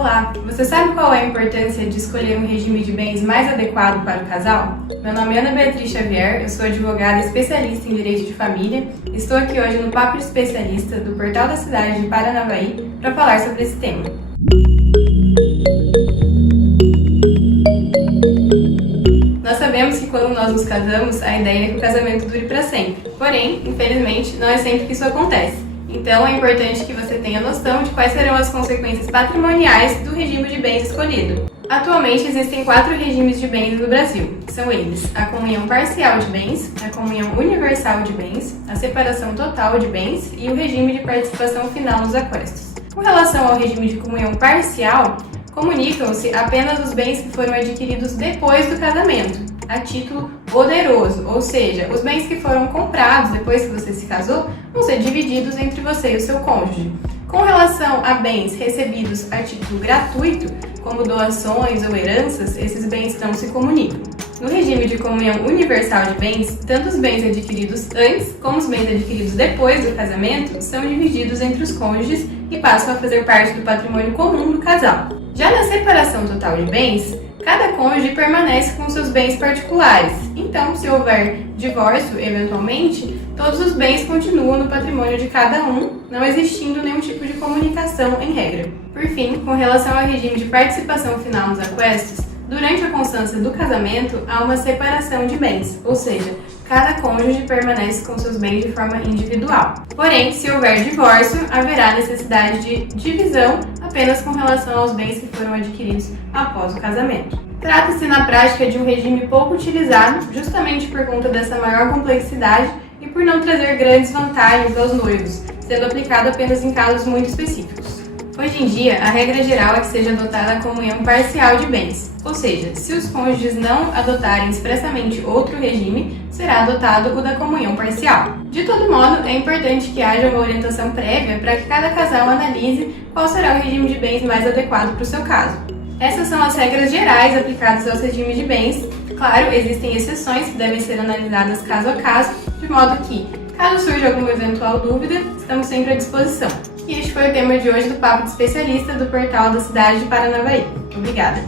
Olá, você sabe qual é a importância de escolher um regime de bens mais adequado para o casal? Meu nome é Ana Beatriz Xavier, eu sou advogada especialista em direito de família e estou aqui hoje no Papo de Especialista do Portal da Cidade de Paranavaí para falar sobre esse tema. Nós sabemos que quando nós nos casamos, a ideia é que o casamento dure para sempre. Porém, infelizmente, não é sempre que isso acontece. Então, é importante que você tenha noção de quais serão as consequências patrimoniais do regime de bens escolhido. Atualmente, existem 4 regimes de bens no Brasil, que são eles: a comunhão parcial de bens, a comunhão universal de bens, a separação total de bens e o regime de participação final nos aquestos. Com relação ao regime de comunhão parcial, comunicam-se apenas os bens que foram adquiridos depois do casamento, a título oneroso, ou seja, os bens que foram comprados depois que você se casou vão ser divididos entre você e o seu cônjuge. Com relação a bens recebidos a título gratuito, como doações ou heranças, esses bens não se comunicam. No regime de comunhão universal de bens, tanto os bens adquiridos antes como os bens adquiridos depois do casamento são divididos entre os cônjuges e passam a fazer parte do patrimônio comum do casal. Já na separação total de bens, cada cônjuge permanece com seus bens particulares. Então, se houver divórcio, eventualmente, todos os bens continuam no patrimônio de cada um, não existindo nenhum tipo de comunicação em regra. Por fim, com relação ao regime de participação final nos aquestos, durante a constância do casamento, há uma separação de bens, ou seja, cada cônjuge permanece com seus bens de forma individual. Porém, se houver divórcio, haverá necessidade de divisão apenas com relação aos bens que foram adquiridos após o casamento. Trata-se na prática de um regime pouco utilizado, justamente por conta dessa maior complexidade e por não trazer grandes vantagens aos noivos, sendo aplicado apenas em casos muito específicos. Hoje em dia, a regra geral é que seja adotada a comunhão parcial de bens, ou seja, se os cônjuges não adotarem expressamente outro regime, será adotado o da comunhão parcial. De todo modo, é importante que haja uma orientação prévia para que cada casal analise qual será o regime de bens mais adequado para o seu caso. Essas são as regras gerais aplicadas aos regimes de bens. Claro, existem exceções que devem ser analisadas caso a caso, de modo que, caso surja alguma eventual dúvida, estamos sempre à disposição. E este foi o tema de hoje do Papo de Especialista do Portal da Cidade de Paranavaí. Obrigada!